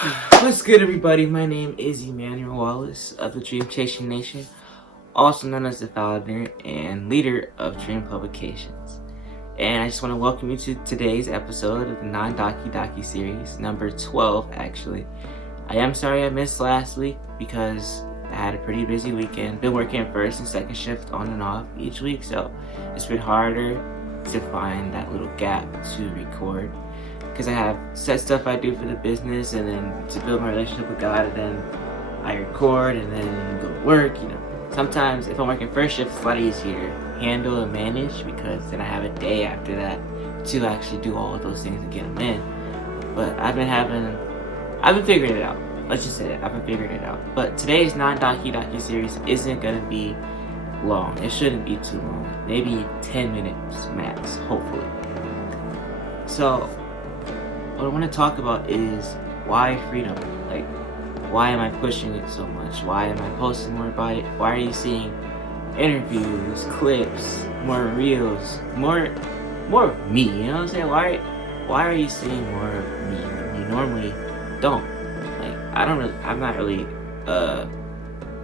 What's good, everybody? My name is Emmanuel Wallace of the Dream Chasing Nation, also known as the founder and leader of Dream Publications. And I just want to welcome you to today's episode of the non-docu series, number 12, actually. I am sorry I missed last week because I had a pretty busy weekend. Been working first and second shift on and off each week, so it's been harder to find that little gap to record. Because I have set stuff I do for the business, and then to build my relationship with God, and then I record, and then go to work. Sometimes if I'm working first shift, it's a lot easier to handle and manage because then I have a day after that to actually do all of those things and get them in. But I've been figuring it out. Let's just say it. I've been figuring it out. But today's non-docu series isn't gonna be long. It shouldn't be too long. Maybe 10 minutes max, hopefully. So what I want to talk about is why freedom? Like, why am I pushing it so much? Why am I posting more about it? Why are you seeing interviews, clips, more reels, more of me? You know what I'm saying? Why are you seeing more of me when you normally don't? Like, I'm not really a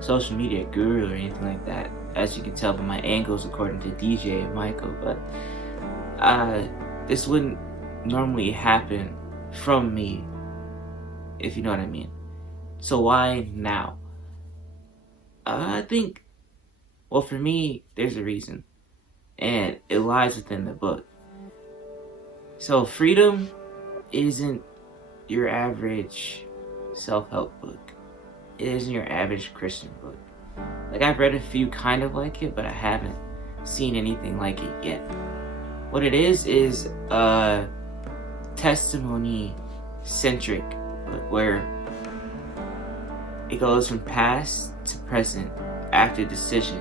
social media guru or anything like that, as you can tell by my angles according to DJ and Michael, but this wouldn't normally happen from me, if you know what I mean. So why now? I think, well, for me, there's a reason, and it lies within the book. So freedom isn't your average self-help book. It isn't your average Christian book. Like, I've read a few kind of like it, but I haven't seen anything like it yet. What it is a testimony centric, where it goes from past to present after decision,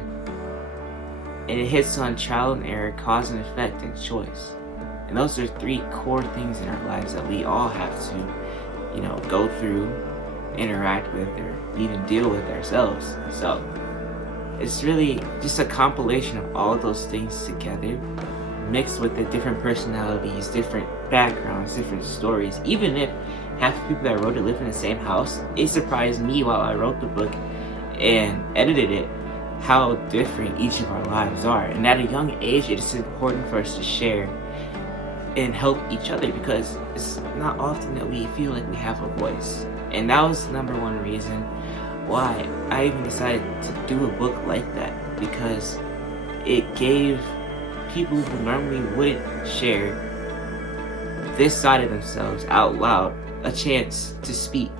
and it hits on trial and error, cause and effect, and choice. And those are three core things in our lives that we all have to go through, interact with, or even deal with ourselves. So it's really just a compilation of all those things together, mixed with the different personalities, different backgrounds, different stories. Even if half the people that wrote it live in the same house, it surprised me while I wrote the book and edited it how different each of our lives are. And at a young age, it is important for us to share and help each other, because it's not often that we feel like we have a voice. And that was the number one reason why I even decided to do a book like that, because it gave people who normally wouldn't share this side of themselves out loud a chance to speak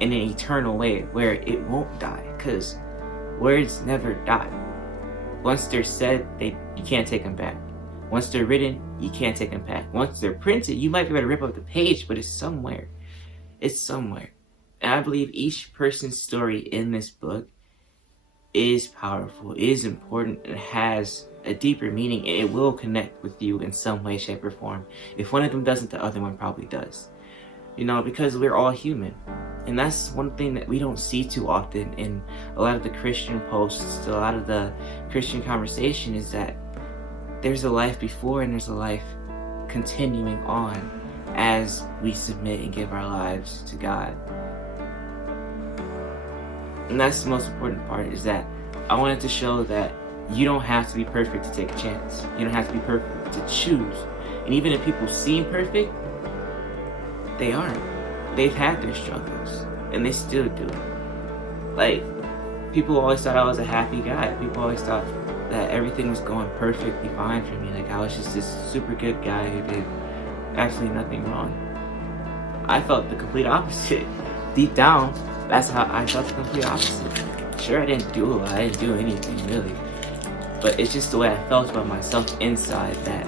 in an eternal way where it won't die, because words never die. Once they're said, you can't take them back. Once they're written, you can't take them back. Once they're printed, you might be able to rip up the page, but it's somewhere. And I believe each person's story in this book is powerful, is important, and has a deeper meaning, and it will connect with you in some way, shape, or form. If one of them doesn't, the other one probably does. Because we're all human. And that's one thing that we don't see too often in a lot of the Christian posts, a lot of the Christian conversation, is that there's a life before and there's a life continuing on as we submit and give our lives to God. And that's the most important part, is that I wanted to show that you don't have to be perfect to take a chance. You don't have to be perfect to choose. And even if people seem perfect, they aren't. They've had their struggles, and they still do. Like, people always thought I was a happy guy. People always thought that everything was going perfectly fine for me. Like, I was just this super good guy who did absolutely nothing wrong. I felt the complete opposite. Deep down, that's how I felt, the complete opposite. Sure, I didn't do a lot. I didn't do anything, really. But it's just the way I felt about myself inside that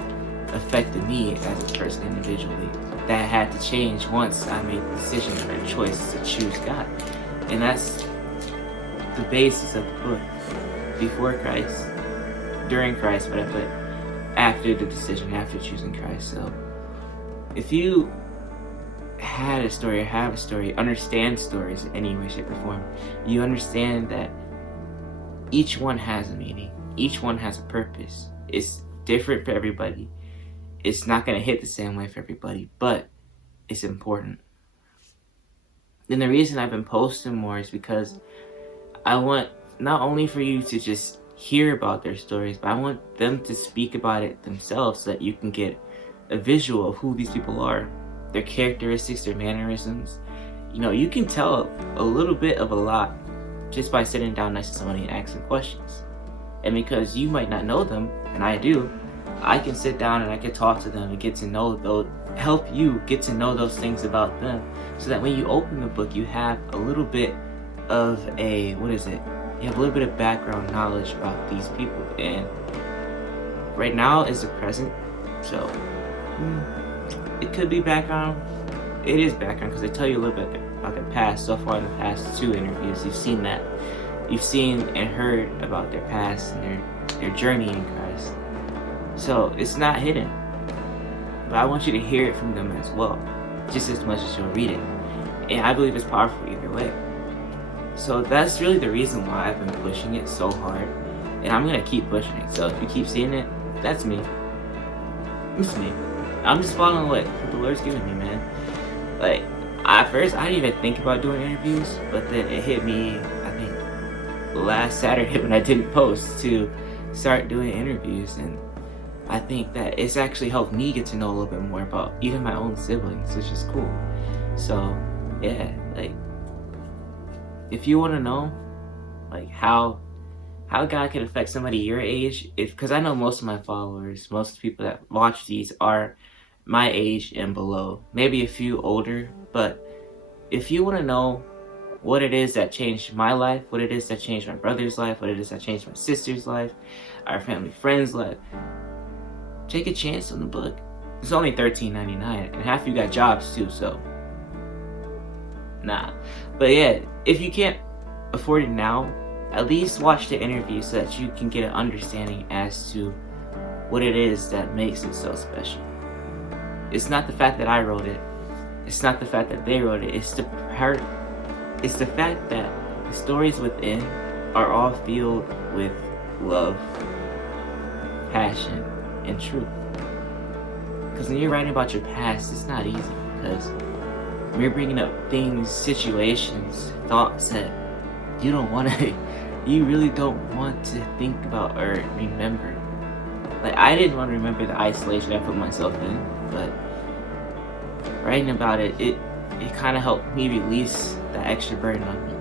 affected me as a person individually. That had to change once I made the decision or choice to choose God. And that's the basis of the book. Before Christ, during Christ, but after the decision, after choosing Christ. So if you had a story or have a story, understand stories in any way, shape, or form, you understand that each one has a meaning. Each one has a purpose. It's different for everybody. It's not going to hit the same way for everybody, but it's important. And the reason I've been posting more is because I want not only for you to just hear about their stories, but I want them to speak about it themselves so that you can get a visual of who these people are, their characteristics, their mannerisms. You know, you can tell a little bit of a lot just by sitting down next to somebody and asking questions. And because you might not know them, and I do, I can sit down and I can talk to them and get to know those, help you get to know those things about them, so that when you open the book, you have a little bit of a, you have a little bit of background knowledge about these people. And right now is the present, so it could be background. It is background because they tell you a little bit about their past. So far in the past 2 interviews, you've seen that. You've seen and heard about their past and their journey in Christ. So it's not hidden, but I want you to hear it from them as well, just as much as you'll read it. And I believe it's powerful either way. So that's really the reason why I've been pushing it so hard, and I'm gonna keep pushing it. So if you keep seeing it, that's me. It's me. I'm just following what the Lord's giving me, man. Like, at first I didn't even think about doing interviews, but then it hit me, I think, last Saturday when I didn't post, to start doing interviews. And I think that it's actually helped me get to know a little bit more about even my own siblings, which is cool. So yeah, like, if you want to know like how God can affect somebody your age, because I know most of my followers, most of the people that watch these are my age and below, maybe a few older. But if you want to know what it is that changed my life, what it is that changed my brother's life, what it is that changed my sister's life, our family friend's life, take a chance on the book. It's only $13.99, and half of you got jobs too, so nah. But yeah, if you can't afford it now, at least watch the interview so that you can get an understanding as to what it is that makes it so special. It's not the fact that I wrote it, it's not the fact that they wrote it, it's the fact that the stories within are all filled with love, passion, and truth. Because when you're writing about your past, it's not easy, because when you're bringing up things, situations, thoughts that you don't want to, you really don't want to think about or remember. Like, I didn't want to remember the isolation I put myself in, but writing about it, it kind of helped me release that extra burden on me.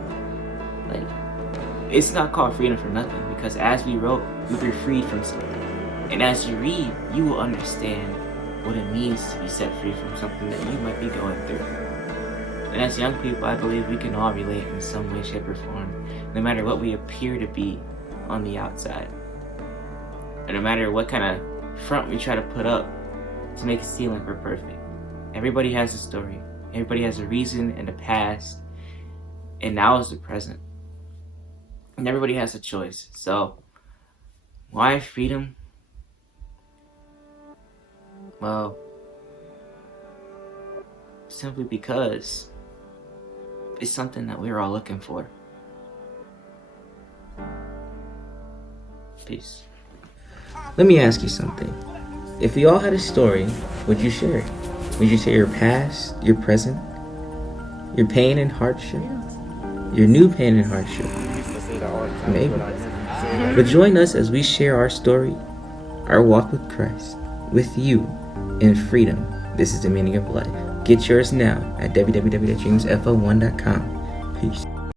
Like, it's not called freedom for nothing, because as we wrote, we were freed from something. And as you read, you will understand what it means to be set free from something that you might be going through. And as young people, I believe we can all relate in some way, shape, or form, no matter what we appear to be on the outside. And no matter what kind of front we try to put up to make it seem like we're perfect. Everybody has a story. Everybody has a reason and a past. And now is the present. And everybody has a choice. So, why freedom? Well, simply because it's something that we're all looking for. Peace. Let me ask you something. If we all had a story, would you share it? Would you share your past, your present, your pain and hardship, your new pain and hardship? Maybe. But join us as we share our story, our walk with Christ, with you, in freedom. This is the meaning of life. Get yours now at www.dreamsfo1.com. Peace.